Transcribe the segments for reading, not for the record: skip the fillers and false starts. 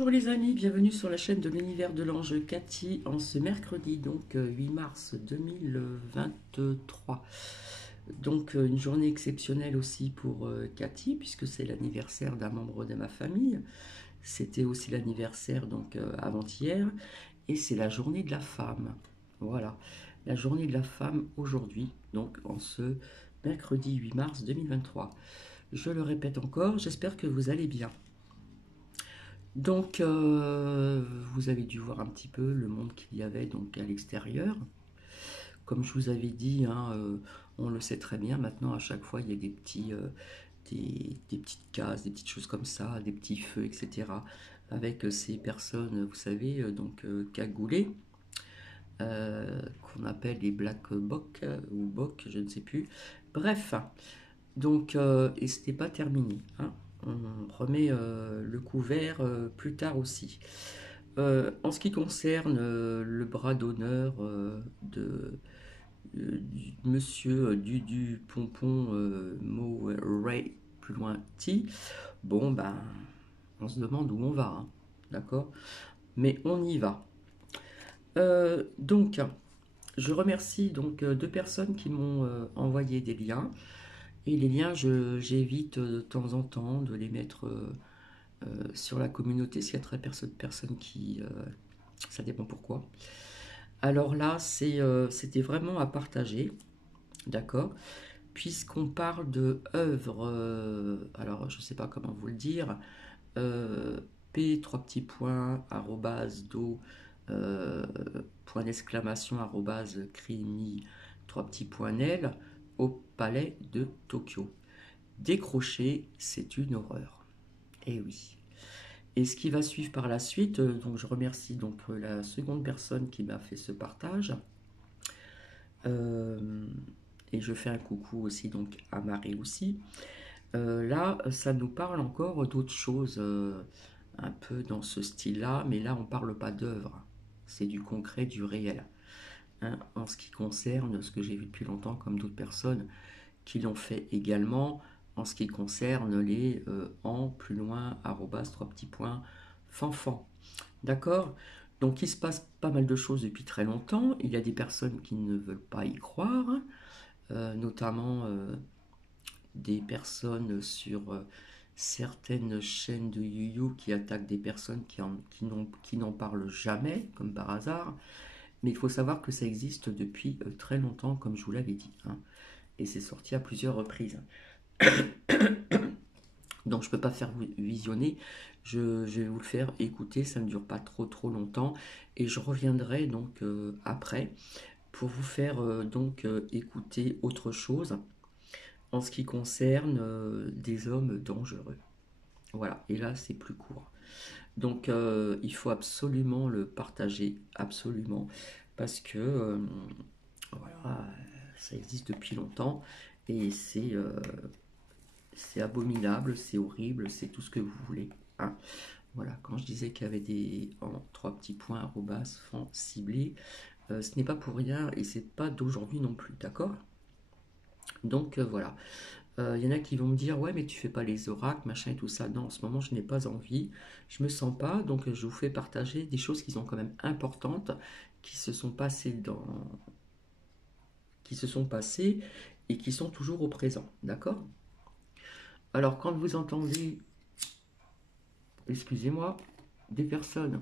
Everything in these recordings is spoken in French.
Bonjour les amis, bienvenue sur la chaîne de l'univers de l'ange Cathy en ce mercredi, donc 8 mars 2023. Donc une journée exceptionnelle aussi pour Cathy puisque c'est l'anniversaire d'un membre de ma famille. C'était aussi l'anniversaire donc avant-hier et c'est la journée de la femme. Voilà, la journée de la femme aujourd'hui, donc en ce mercredi 8 mars 2023. Je le répète encore, j'espère que vous allez bien. Donc, vous avez dû voir un petit peu le monde qu'il y avait donc à l'extérieur. Comme je vous avais dit, hein, on le sait très bien, maintenant à chaque fois il y a des petites cases, des petites choses comme ça, des petits feux, etc. Avec ces personnes, vous savez, cagoulées, qu'on appelle les black bocs ou bocs, je ne sais plus. Bref, donc, et ce n'est pas terminé, hein. On remet le couvert plus tard aussi. En ce qui concerne le bras d'honneur du monsieur Dudu Pompon Mo Ray, plus loin T, bon ben, on se demande où on va, hein, d'accord? Mais on y va. Donc, je remercie donc deux personnes qui m'ont envoyé des liens. Et les liens, j'évite de temps en temps de les mettre sur la communauté s'il y a très personnes qui... ça dépend pourquoi. Alors là, c'était vraiment à partager, d'accord? Puisqu'on parle de œuvres, alors je ne sais pas comment vous le dire, p trois petits points arrobase do point d'exclamation arrobase crimi trois petits points nel au palais de Tokyo. Décrocher, c'est une horreur. Eh oui. Et ce qui va suivre par la suite, donc je remercie donc la seconde personne qui m'a fait ce partage. Euh, et je fais un coucou aussi donc à Marie aussi. Là, ça nous parle encore d'autres choses un peu dans ce style-là, mais là on parle pas d'œuvre, c'est du concret, du réel, hein, en ce qui concerne ce que j'ai vu depuis longtemps comme d'autres personnes qui l'ont fait également, en ce qui concerne les en plus loin arrobas trois petits points fanfan. D'accord. Donc il se passe pas mal de choses depuis très longtemps. Il y a des personnes qui ne veulent pas y croire, notamment des personnes sur certaines chaînes de YouYou qui attaquent des personnes qui n'en parlent jamais, comme par hasard. Mais il faut savoir que ça existe depuis très longtemps, comme je vous l'avais dit, hein. Et c'est sorti à plusieurs reprises. Donc je ne peux pas faire visionner, je vais vous le faire écouter, ça ne dure pas trop longtemps. Et je reviendrai donc après pour vous faire écouter autre chose en ce qui concerne des hommes dangereux. Voilà, et là c'est plus court. Donc il faut absolument le partager, absolument, parce que voilà, ça existe depuis longtemps et c'est abominable, c'est horrible, c'est tout ce que vous voulez, hein. Voilà, quand je disais qu'il y avait des en trois petits points arrobas fan ciblés, ce n'est pas pour rien et c'est pas d'aujourd'hui non plus, d'accord? Donc voilà. Il y en a qui vont me dire ouais mais tu fais pas les oracles, machin et tout ça. Non, en ce moment je n'ai pas envie, je me sens pas, donc je vous fais partager des choses qui sont quand même importantes, qui se sont passées qui se sont passées et qui sont toujours au présent, d'accord? Alors quand vous entendez, excusez-moi, des personnes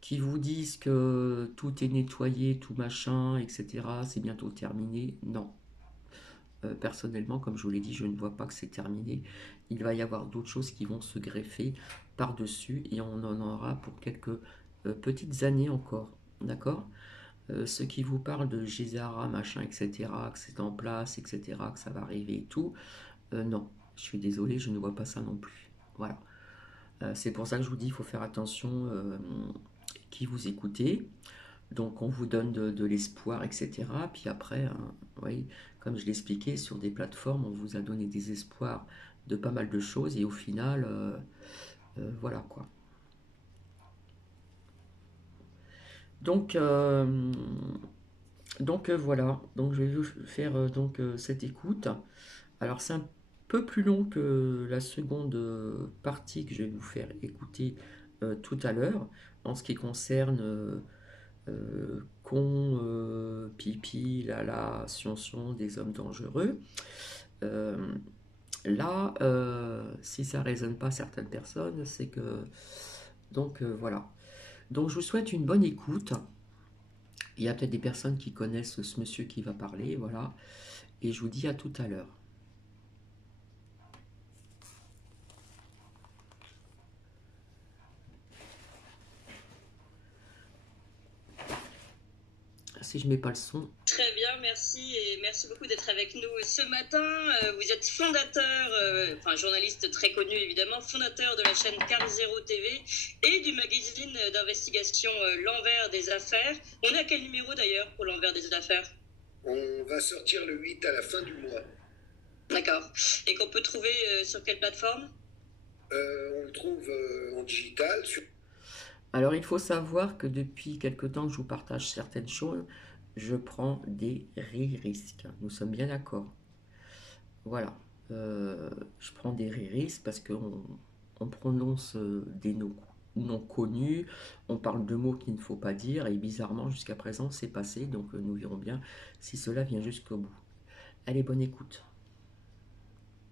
qui vous disent que tout est nettoyé, tout machin, etc., c'est bientôt terminé, non. Personnellement, comme je vous l'ai dit, je ne vois pas que c'est terminé. Il va y avoir d'autres choses qui vont se greffer par-dessus et on en aura pour quelques petites années encore. D'accord. Ceux qui vous parlent de Gézara, machin, etc., que c'est en place, etc., que ça va arriver et tout, non, je suis désolé, je ne vois pas ça non plus. Voilà. C'est pour ça que je vous dis, il faut faire attention qui vous écoutez. Donc on vous donne de l'espoir, etc. Puis après, hein, oui, comme je l'expliquais, sur des plateformes, on vous a donné des espoirs de pas mal de choses et au final, voilà quoi. Donc, voilà, donc je vais vous faire cette écoute. Alors c'est un peu plus long que la seconde partie que je vais vous faire écouter tout à l'heure, en ce qui concerne con, pipi, lala, sion, des hommes dangereux. Euh, Là, si ça résonne pas certaines personnes, c'est que... Donc voilà. Donc je vous souhaite une bonne écoute. Il y a peut-être des personnes qui connaissent ce monsieur qui va parler, voilà. Et je vous dis à tout à l'heure. Si je mets pas le son. Très bien, merci et merci beaucoup d'être avec nous ce matin. Vous êtes fondateur, journaliste très connu évidemment, fondateur de la chaîne Carl Zero TV et du magazine d'investigation L'Envers des Affaires. On est à quel numéro d'ailleurs pour L'Envers des Affaires? On va sortir le 8 à la fin du mois. D'accord. Et qu'on peut trouver sur quelle plateforme? On le trouve en digital. Alors il faut savoir que depuis quelque temps que je vous partage certaines choses, je prends des risques. Nous sommes bien d'accord. Voilà. Je prends des risques parce qu'on prononce des noms connus, on parle de mots qu'il ne faut pas dire, et bizarrement jusqu'à présent c'est passé, donc nous verrons bien si cela vient jusqu'au bout. Allez, bonne écoute.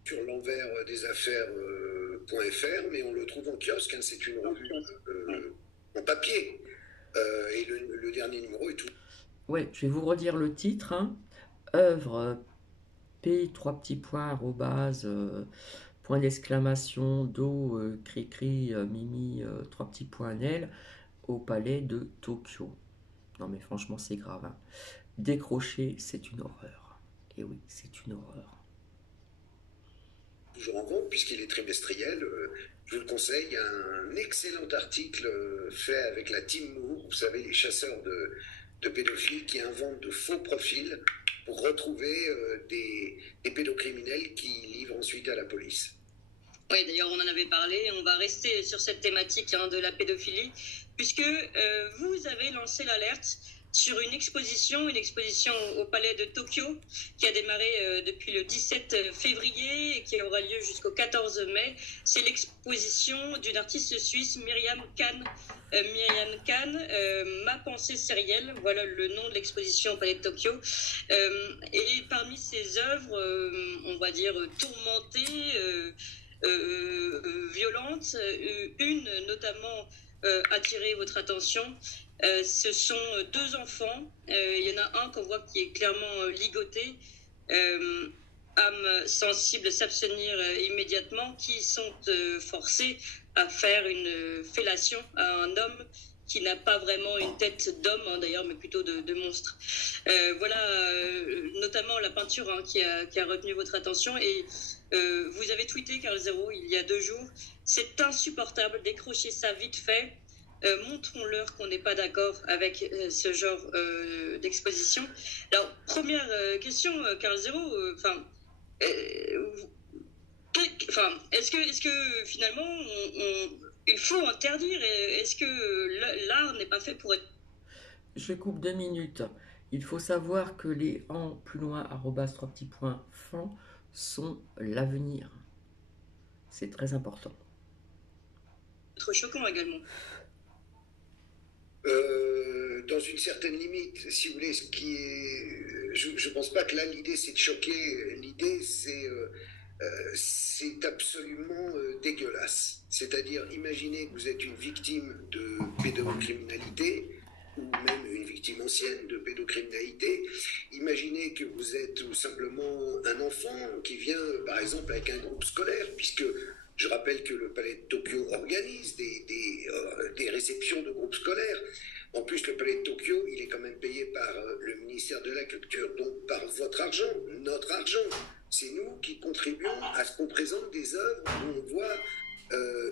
Sur l'envers des affaires.fr, mais on le trouve en kiosque, hein, c'est une revue en papier. Et le dernier numéro est tout. Ouais, je vais vous redire le titre. Hein. Œuvre P, 3 petits points, arrobase, point d'exclamation, do, cri, mimi, 3 petits points, Nel, au palais de Tokyo. Non mais franchement c'est grave. Hein. Décrocher, c'est une horreur. Et oui, c'est une horreur. Toujours en vente, puisqu'il est trimestriel. Je vous le conseille, il y a un excellent article fait avec la Team Moore, vous savez, les chasseurs de pédophiles qui inventent de faux profils pour retrouver des pédocriminels qui livrent ensuite à la police. Oui, d'ailleurs, on en avait parlé. On va rester sur cette thématique de la pédophilie, puisque vous avez lancé l'alerte sur une exposition au Palais de Tokyo, qui a démarré depuis le 17 février et qui aura lieu jusqu'au 14 mai. C'est l'exposition d'une artiste suisse, Myriam Khan. Ma pensée sérielle, voilà le nom de l'exposition au Palais de Tokyo. Et parmi ses œuvres, on va dire tourmentées, violentes, une notamment attirer votre attention. Ce sont deux enfants. Il y en a un qu'on voit qui est clairement ligoté. Âme sensible s'abstenir immédiatement, qui sont forcés à faire une fellation à un homme qui n'a pas vraiment une tête d'homme, hein, d'ailleurs, mais plutôt de monstre. Voilà, notamment la peinture qui a retenu votre attention. Et vous avez tweeté, Carl Zero, il y a 2 jours. C'est insupportable, décrochez ça vite fait. Montrons-leur qu'on n'est pas d'accord avec ce genre d'exposition. Alors, première question, Carl Zero, est-ce que finalement il faut interdire? Est-ce que l'art n'est pas fait pour être... Je coupe 2 minutes. Il faut savoir que les en plus loin arrobas 3 petits points fan sont l'avenir. C'est très important. Trop choquant également. Dans une certaine limite, si vous voulez, ce qui est, je pense pas que là l'idée c'est de choquer. L'idée c'est absolument dégueulasse. C'est-à-dire, imaginez que vous êtes une victime de pédocriminalité ou même une victime ancienne de pédocriminalité. Imaginez que vous êtes tout simplement un enfant qui vient, par exemple, avec un groupe scolaire, puisque je rappelle que le Palais de Tokyo organise des réceptions de groupes scolaires. En plus, le Palais de Tokyo, il est quand même payé par le ministère de la Culture, donc par votre argent, notre argent. C'est nous qui contribuons à ce qu'on présente des œuvres où on voit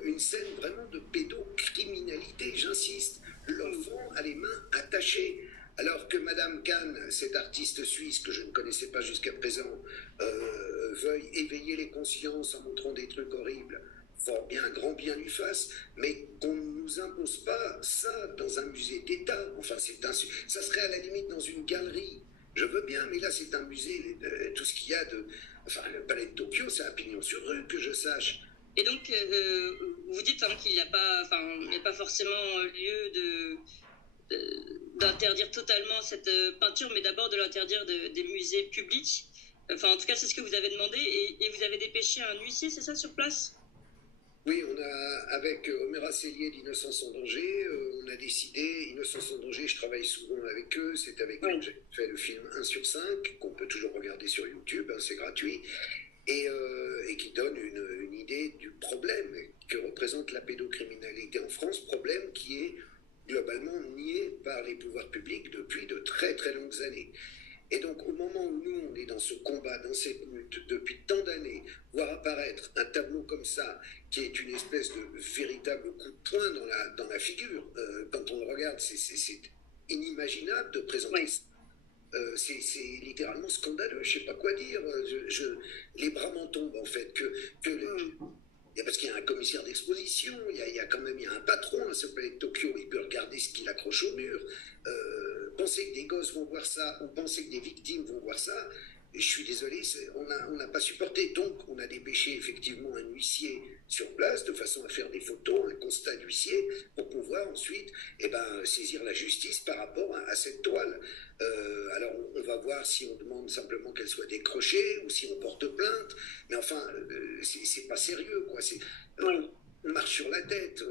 une scène vraiment de pédocriminalité, j'insiste. L'enfant a les mains attachées. Alors que Madame Kahn, cette artiste suisse que je ne connaissais pas jusqu'à présent, veuille éveiller les consciences en montrant des trucs horribles, fort bien, grand bien lui fasse, mais qu'on ne nous impose pas ça dans un musée d'État. Enfin, ça serait à la limite dans une galerie. Je veux bien, mais là, c'est un musée, tout ce qu'il y a de... Enfin, le palais de Tokyo, c'est un pignon sur rue, que je sache. Et donc, vous dites hein, qu'il n'y a pas, enfin, il n'y a pas forcément lieu d'interdire totalement cette peinture, mais d'abord de l'interdire des musées publics. Enfin, en tout cas, c'est ce que vous avez demandé, et vous avez dépêché un huissier, c'est ça, sur place? Oui, on a, avec Oméra Cellier d'Innocence en danger, on a décidé, Innocence en danger, je travaille souvent avec eux, c'est avec eux que j'ai fait le film 1 sur 5, qu'on peut toujours regarder sur YouTube, hein, c'est gratuit, et qui donne une idée du problème que représente la pédocriminalité en France, problème qui est globalement nié par les pouvoirs publics depuis de très très longues années. Et donc, au moment où nous, on est dans ce combat, dans cette lutte, depuis tant d'années, voir apparaître un tableau comme ça, qui est une espèce de véritable coup de poing dans la figure, quand on le regarde, c'est inimaginable de présenter ça. C'est littéralement scandaleux, je ne sais pas quoi dire. Les bras m'en tombent, en fait. Parce qu'il y a un commissaire d'exposition, il y a quand même un patron à ce palais de Tokyo, il peut regarder ce qu'il accroche au mur. Penser que des gosses vont voir ça, ou penser que des victimes vont voir ça, je suis désolé, on n'a pas supporté. Donc, on a dépêché effectivement un huissier sur place, de façon à faire des photos, un constat d'huissier, pour pouvoir ensuite saisir la justice par rapport à cette toile. Alors, on va voir si on demande simplement qu'elle soit décrochée, ou si on porte plainte, mais enfin, c'est pas sérieux, quoi. On marche sur la tête,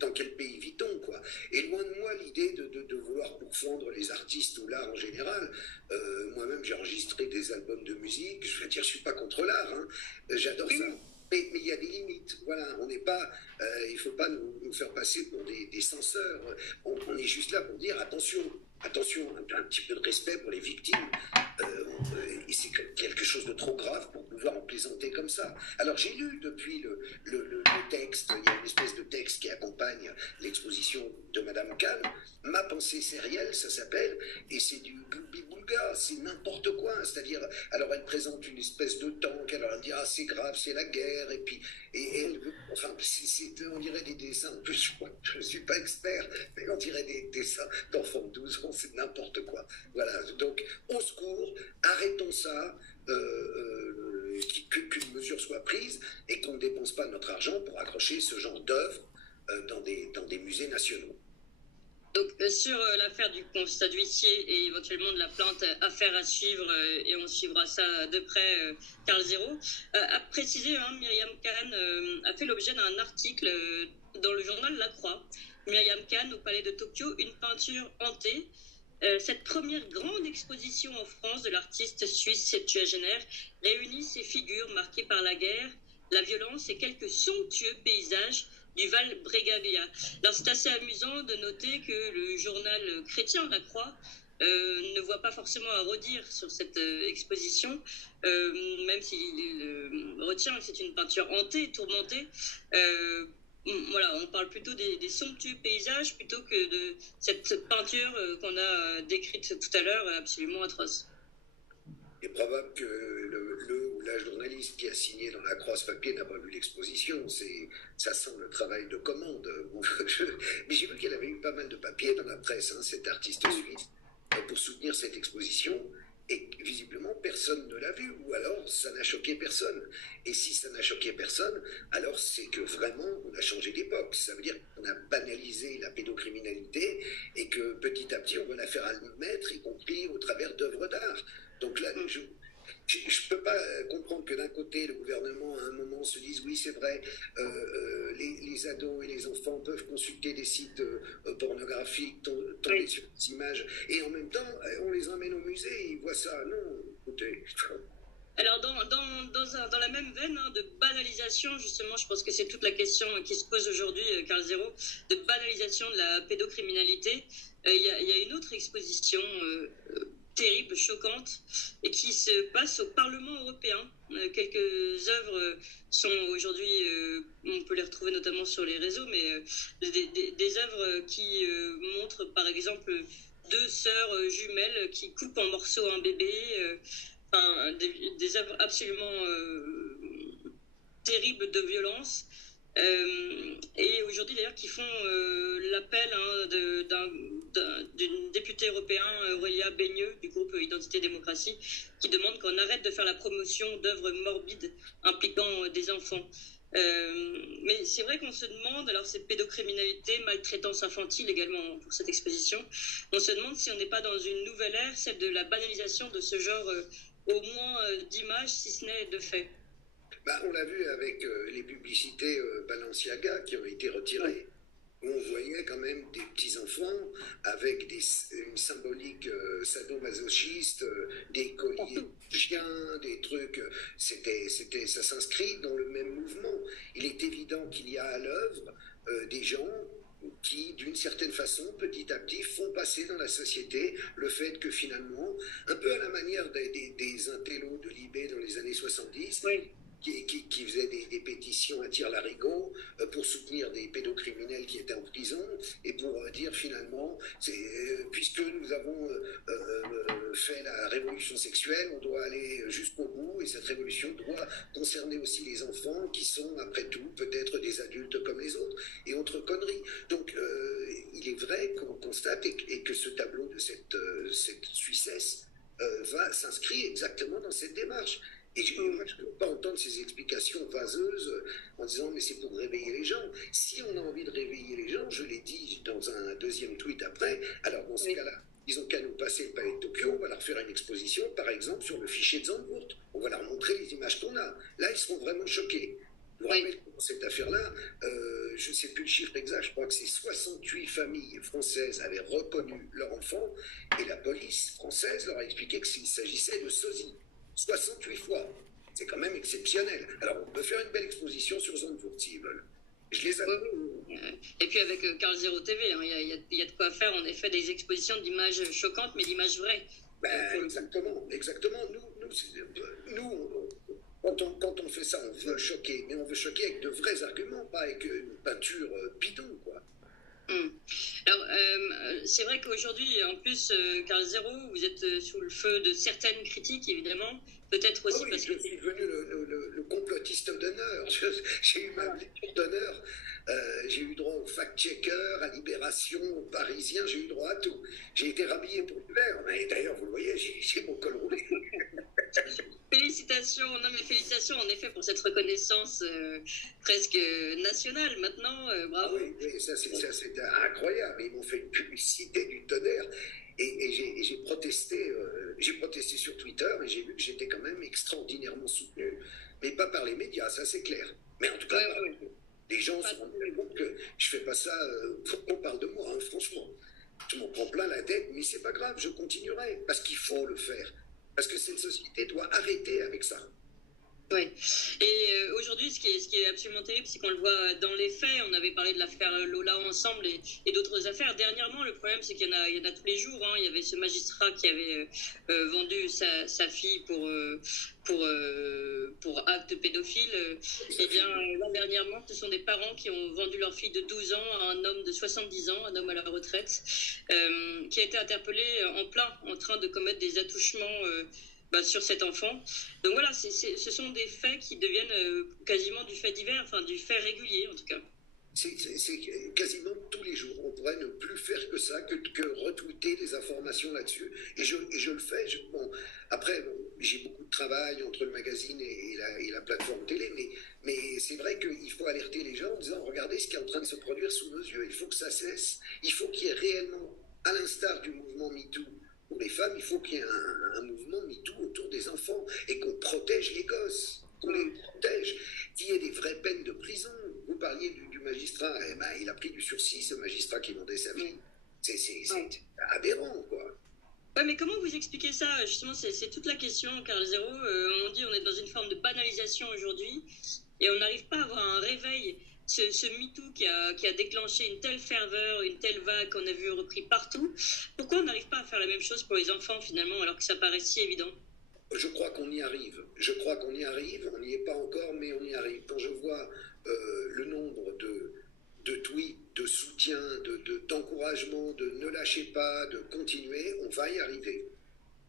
dans quel pays vit-on, quoi. Et loin de moi l'idée de vouloir pourfendre les artistes ou l'art en général. Moi-même, j'ai enregistré des albums de musique, je veux dire, je suis pas contre l'art, hein. J'adore ça. Mais il y a des limites, voilà, on n'est pas, il ne faut pas nous faire passer pour des censeurs, on est juste là pour dire attention, un petit peu de respect pour les victimes, et c'est quelque chose de trop grave pour pouvoir en plaisanter comme ça. Alors j'ai lu depuis le texte, il y a une espèce de texte qui accompagne l'exposition de Madame Kahn, Ma pensée sérielle, ça s'appelle, et c'est du boulga, c'est n'importe quoi, c'est-à-dire, alors elle présente une espèce de tank, alors elle dit ah c'est grave, c'est la guerre, et puis, elle veut, enfin, on dirait des dessins, en plus je ne suis pas expert, mais on dirait des dessins d'enfants de 12 ans, c'est n'importe quoi. Voilà, donc au secours, arrêtons ça, qu'une mesure soit prise, et qu'on ne dépense pas notre argent pour accrocher ce genre d'œuvres dans des musées nationaux. Donc, sur l'affaire du constat d'huissier et éventuellement de la plainte, affaire à suivre, et on suivra ça de près, Carl Zéro, a précisé, hein, Myriam Kahn a fait l'objet d'un article dans le journal La Croix. Myriam Kahn au Palais de Tokyo, une peinture hantée. Cette première grande exposition en France de l'artiste suisse septuagénaire réunit ces figures marquées par la guerre, la violence et quelques somptueux paysages du Val Bregaglia. Alors c'est assez amusant de noter que le journal chrétien La Croix ne voit pas forcément à redire sur cette exposition, même s'il retient que c'est une peinture hantée, tourmentée. Voilà, on parle plutôt des somptueux paysages plutôt que de cette peinture qu'on a décrite tout à l'heure, absolument atroce. Il est probable que le ou la journaliste qui a signé dans la croix ce papier n'a pas vu l'exposition. Ça sent le travail de commande. Mais j'ai vu qu'elle avait eu pas mal de papiers dans la presse, hein, cette artiste suisse, pour soutenir cette exposition. Et visiblement, personne ne l'a vu, ou alors ça n'a choqué personne. Et si ça n'a choqué personne, alors c'est que vraiment on a changé d'époque. Ça veut dire qu'on a banalisé la pédocriminalité et que petit à petit on veut la faire admettre, y compris au travers d'œuvres d'art. Donc là, je ne peux pas comprendre que d'un côté, le gouvernement, à un moment, se dise oui, c'est vrai, les ados et les enfants peuvent consulter des sites pornographiques, tomber sur des images, et en même temps, on les emmène au musée, ils voient ça. Non, écoutez. Alors, dans la même veine, hein, de banalisation, justement, je pense que c'est toute la question qui se pose aujourd'hui, Carl Zéro, de banalisation de la pédocriminalité. Il y a une autre exposition terrible, choquante, et qui se passe au Parlement européen. Quelques œuvres sont aujourd'hui, on peut les retrouver notamment sur les réseaux, mais des œuvres qui montrent par exemple deux sœurs jumelles qui coupent en morceaux un bébé, des œuvres absolument terribles de violence. Et aujourd'hui d'ailleurs qui font l'appel d'une députée européenne, Aurélia Beigneux, du groupe Identité Démocratie, qui demande qu'on arrête de faire la promotion d'œuvres morbides impliquant des enfants. Mais c'est vrai qu'on se demande, alors c'est pédocriminalité, maltraitance infantile également pour cette exposition, on se demande si on n'est pas dans une nouvelle ère, celle de la banalisation de ce genre au moins d'images, si ce n'est de faits. Bah, on l'a vu avec les publicités Balenciaga qui ont été retirées, où on voyait quand même des petits-enfants avec une symbolique sadomasochiste, des colliers de chiens, des trucs. Ça s'inscrit dans le même mouvement. Il est évident qu'il y a à l'œuvre des gens qui, d'une certaine façon, petit à petit, font passer dans la société le fait que finalement, un peu à la manière des intellos de Libé dans les années 70, Oui. Qui faisait des pétitions à tire-larigot pour soutenir des pédocriminels qui étaient en prison et pour dire finalement, puisque nous avons fait la révolution sexuelle, on doit aller jusqu'au bout et cette révolution doit concerner aussi les enfants qui sont, après tout, peut-être des adultes comme les autres et autres conneries. Donc, il est vrai qu'on constate et que ce tableau de cette Suissesse s'inscrit exactement dans cette démarche. Et moi, je ne peux pas entendre ces explications vaseuses en disant mais c'est pour réveiller les gens. Si on a envie de réveiller les gens, je l'ai dit dans un deuxième tweet après, alors dans ce cas-là, ils ont qu'à nous passer le palais de Tokyo, on va leur faire une exposition, par exemple, sur le fichier de Zandvoort. On va leur montrer les images qu'on a. Là, ils seront vraiment choqués. Je vous rappelle que dans cette affaire-là, je ne sais plus le chiffre exact, je crois que c'est 68 familles françaises avaient reconnu leur enfant et la police française leur a expliqué qu'il s'agissait de sosie. 68 fois. C'est quand même exceptionnel. Alors, on peut faire une belle exposition sur Zandvoort, s'ils veulent. Je les adore. Et puis avec Carl Zero TV, hein, y a de quoi faire, en effet, des expositions d'images choquantes, mais d'images vraies. Exactement. Nous quand on fait ça, on veut choquer, mais on veut choquer avec de vrais arguments, pas avec une peinture bidon, quoi. Alors, c'est vrai qu'aujourd'hui, en plus, Carl Zero, vous êtes sous le feu de certaines critiques, évidemment. Peut-être aussi parce que... Je suis devenu le complotiste d'honneur. J'ai eu ma lecture d'honneur. J'ai eu droit au fact-checker, à Libération, au Parisien, j'ai eu droit à tout. J'ai été rhabillé pour l'hiver. Mais d'ailleurs, vous le voyez, j'ai mon col roulé. Félicitations, non mais félicitations en effet pour cette reconnaissance presque nationale maintenant, bravo. Ah oui, ça c'est incroyable, ils m'ont fait une publicité du tonnerre et j'ai protesté sur Twitter et j'ai vu que j'étais quand même extraordinairement soutenu, mais pas par les médias, ça c'est clair. Mais en tout cas, les gens se rendent compte que je fais pas ça pour qu'on parle de moi, hein, franchement. Je m'en prends plein la tête, mais c'est pas grave, je continuerai, parce qu'il faut le faire. Parce que cette société doit arrêter avec ça. Oui. Et aujourd'hui, ce qui est absolument terrible, c'est qu'on le voit dans les faits. On avait parlé de l'affaire Lola ensemble et d'autres affaires. Dernièrement, le problème, c'est qu'il y en a tous les jours. Hein. Il y avait ce magistrat qui avait vendu sa fille pour acte pédophile. Et bien, là, dernièrement, ce sont des parents qui ont vendu leur fille de 12 ans à un homme de 70 ans, un homme à la retraite, qui a été interpellé en train de commettre des attouchements sur cet enfant. Donc voilà, ce sont des faits qui deviennent quasiment du fait divers, enfin du fait régulier en tout cas. C'est quasiment tous les jours. On pourrait ne plus faire que ça, que retweeter des informations là-dessus. Et je le fais. Après, j'ai beaucoup de travail entre le magazine et la plateforme télé, mais c'est vrai qu'il faut alerter les gens en disant regardez ce qui est en train de se produire sous nos yeux. Il faut que ça cesse. Il faut qu'il y ait réellement, à l'instar du mouvement MeToo, pour les femmes, il faut qu'il y ait un mouvement MeToo autour des enfants et qu'on protège les gosses, qu'on les protège, qu'il y ait des vraies peines de prison. Vous parliez du magistrat, il a pris du sursis, ce magistrat qui vendait sa vie. C'est aberrant, quoi. Ouais, mais comment vous expliquez ça? Justement, c'est toute la question, Carl Zero. On dit on est dans une forme de banalisation aujourd'hui et on n'arrive pas à avoir un réveil. Ce MeToo qui a déclenché une telle ferveur, une telle vague qu'on a vu repris partout, pourquoi on n'arrive pas à faire la même chose pour les enfants finalement alors que ça paraît si évident? Je crois qu'on y arrive. On n'y est pas encore, mais on y arrive. Quand je vois le nombre de tweets, de soutien, d'encouragement, de ne lâchez pas, de continuer, on va y arriver.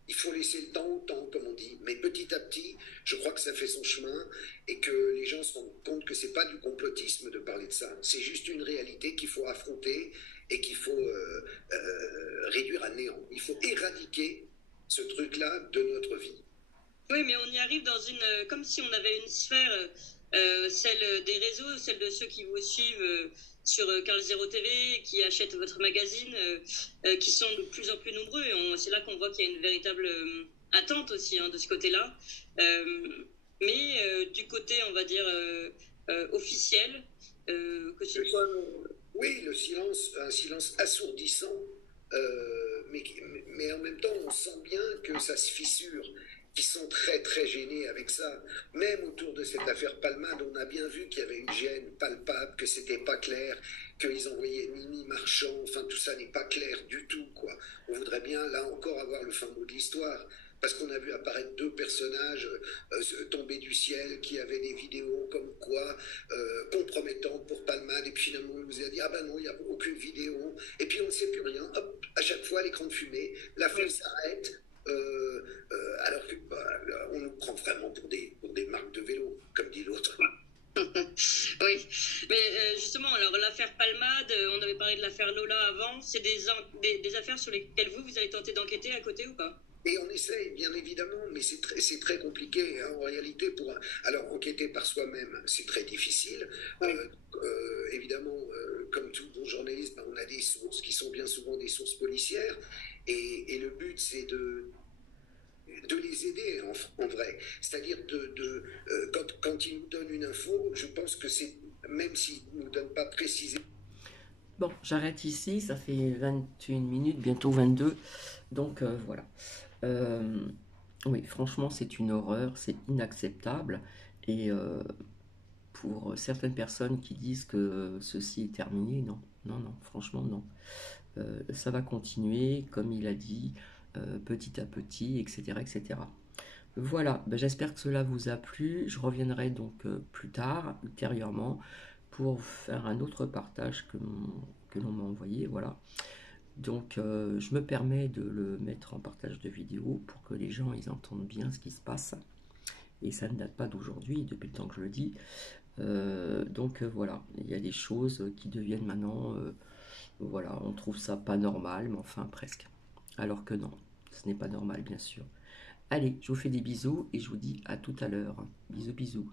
Il faut laisser le temps au temps, comme on dit. Mais petit à petit, je crois que ça fait son chemin et que les gens se rendent compte que c'est pas du complotisme de parler de ça. C'est juste une réalité qu'il faut affronter et qu'il faut réduire à néant. Il faut éradiquer ce truc-là de notre vie. Oui, mais on y arrive dans comme si on avait une sphère, celle des réseaux, celle de ceux qui vous suivent sur Carl Zero TV, qui achètent votre magazine, qui sont de plus en plus nombreux. Et c'est là qu'on voit qu'il y a une véritable attente aussi hein, de ce côté-là. Mais du côté, on va dire, officiel, que ce soit... Oui, le silence, un silence assourdissant, mais en même temps, on sent bien que ça se fissure, qui sont très très gênés avec ça. Même autour de cette affaire Palmade, on a bien vu qu'il y avait une gêne palpable, que c'était pas clair, qu'ils envoyaient Mimi Marchand, enfin tout ça n'est pas clair du tout, quoi. On voudrait bien, là encore, avoir le fin mot de l'histoire. Parce qu'on a vu apparaître deux personnages tombés du ciel qui avaient des vidéos comme quoi compromettantes pour Palmade, et puis finalement on nous a dit ah ben non, il n'y a aucune vidéo, et puis on ne sait plus rien, hop, à chaque fois l'écran de fumée, l'affaire s'arrête, alors que on nous prend vraiment pour des marques de vélo, comme dit l'autre. Oui, mais justement, alors l'affaire Palmade, on avait parlé de l'affaire Lola avant, c'est des affaires sur lesquelles vous allez tenter d'enquêter à côté ou pas? Et on essaye, bien évidemment, mais c'est très compliqué hein, en réalité. Alors, enquêter par soi-même, c'est très difficile. Oui. Évidemment, comme tout bon journaliste, ben, on a des sources qui sont bien souvent des sources policières. Et le but, c'est de les aider en vrai. C'est-à-dire quand ils nous donnent une info, je pense que c'est, même s'ils ne nous donnent pas précisément. Bon, j'arrête ici, ça fait 21 minutes, bientôt 22. Donc voilà. Oui, franchement, c'est une horreur, c'est inacceptable. Et pour certaines personnes qui disent que ceci est terminé, non, non, non, franchement, non. Ça va continuer, comme il a dit, petit à petit, etc., etc. Voilà, ben, j'espère que cela vous a plu. Je reviendrai donc plus tard, ultérieurement, pour faire un autre partage que l'on m'a envoyé, voilà. Donc je me permets de le mettre en partage de vidéo pour que les gens ils entendent bien ce qui se passe. Et ça ne date pas d'aujourd'hui, depuis le temps que je le dis. Donc voilà, il y a des choses qui deviennent maintenant, voilà, on trouve ça pas normal, mais enfin presque. Alors que non, ce n'est pas normal bien sûr. Allez, je vous fais des bisous et je vous dis à tout à l'heure. Bisous bisous.